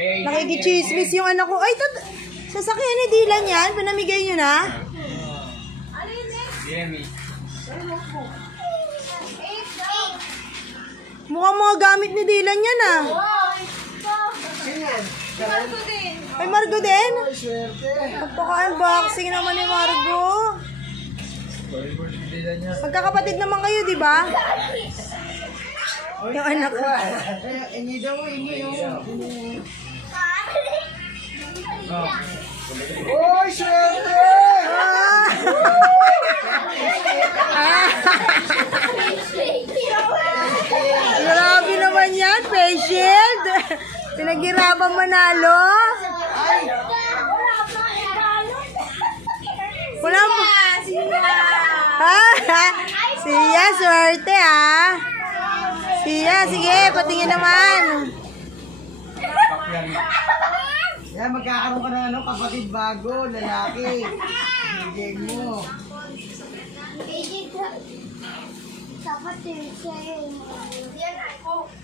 Nakikichismis yung anak ko. Ay, sasakyan ni Dylan yan. Pinamigay nyo na. Mukhang mga gamit ni Dylan yan ah. Ay, Margo din? Magpaka-unboxing naman ni Margo. Magkakapatid naman kayo, di ba? Yung anak ko. Ini daw, ini yung. Oy, swerte! Grabe naman yan, face shield. Pinaghirapan manalo. Wala mo. Siya, swerte ah. Siya, sige, patingin naman. Yan, magkakaroon ka ng kapatid bago, lalaki. Bigay mo.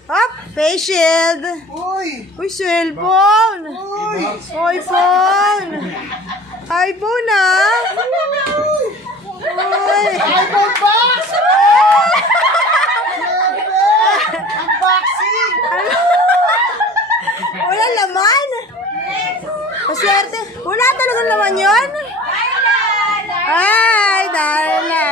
Hop, face shield. Uy! Uy, cellphone. Uy! iPhone. iPhone ah. Uy. iPhone box! Unboxing! Wala laman. Maswerte. Wala talagang laman yun. Ay, Darla.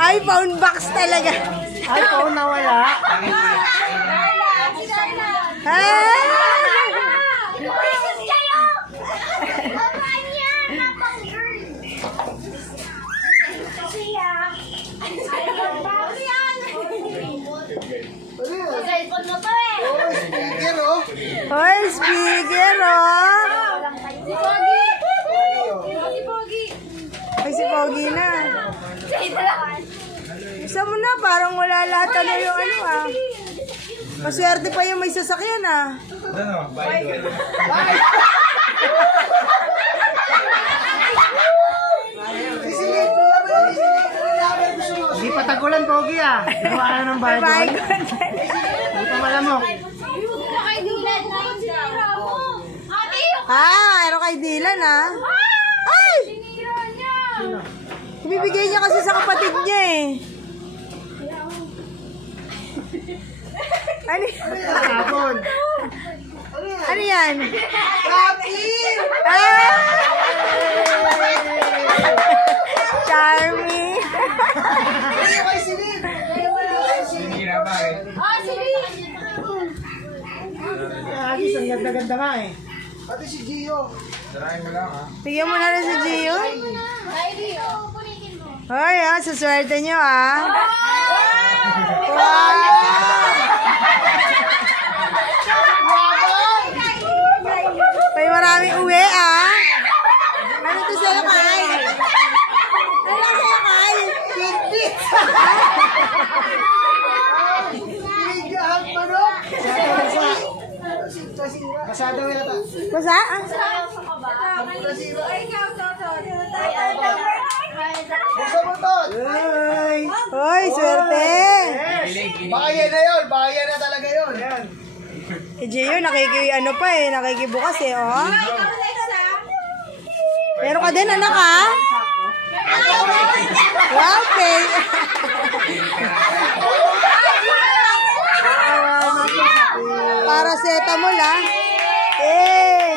iPhone box talaga. iPhone na wala. Speaker oh. Hoy, speaker oh. Ay, si Pogi na. Isa mo na, parang wala lahat ano yung ano ah. Maswerte pa yung may sasakyan ah. Ano? Bye. Hindi pa tagulan, Pogi ah. Gawa ka ng bahay. Hindi pa malamok. Ano kay Dylan ah. Ay! Ibibigay niya kasi sa kapatid niya eh. Ano? Hapon. Ano yan? Kapil! Charming. Ano kay Silin? Hindi na ba eh? Agis, ang ganda-ganda nga eh. Pati si Gio. Tarahin mo lang ha. Bigyan mo na rin si Gio. Hoy ah, sa swerte niyo ah. Wow! May maraming uwi ah. Ano ito sa'yo, Kay? Ano lang sa'yo, Kay? Pimpit! Pinigahan manok! Kasada mo yata. Basa? Ah? Buksan mo to! Hoy, swerte! Baka yan na yun! Baka yan na talaga yun! Si Gio, ano pa eh, nakikibukas eh, oh. Meron ka din, anak ah? Wow, okay. Paracetamol ah. Eh.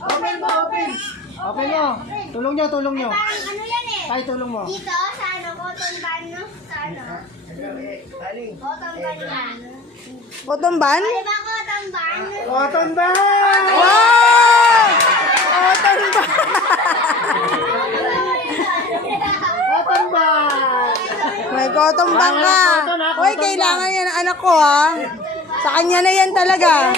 Open mo! Open mo! Tulong nyo, tulong nyo! Ano yan eh? Tay, tulong mo! Dito, sa ano, cotton band, no? Sa ano? Cotton band yan. Cotton band? Di ba cotton band? Cotton ba? Wow! Cotton band! Cotton ba? May cotton band ka. Hoy, kailangan yan ng anak ko ah. Sa kanya na yan talaga.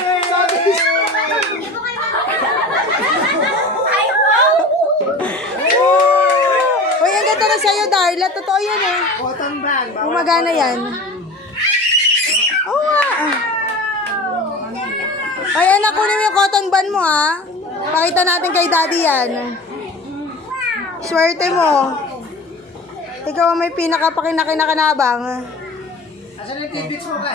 Hoy, ang ganda na sa'yo, Darla. Totoo yan eh. Cotton bag. Gumagana yan. Oo nga. Ay, anak, kunin mo yung cotton band mo ah. Pakita natin kay daddy yan. Swerte mo. Ikaw ang may pinakapakinakinabang. Asan yung tidbits mo ka?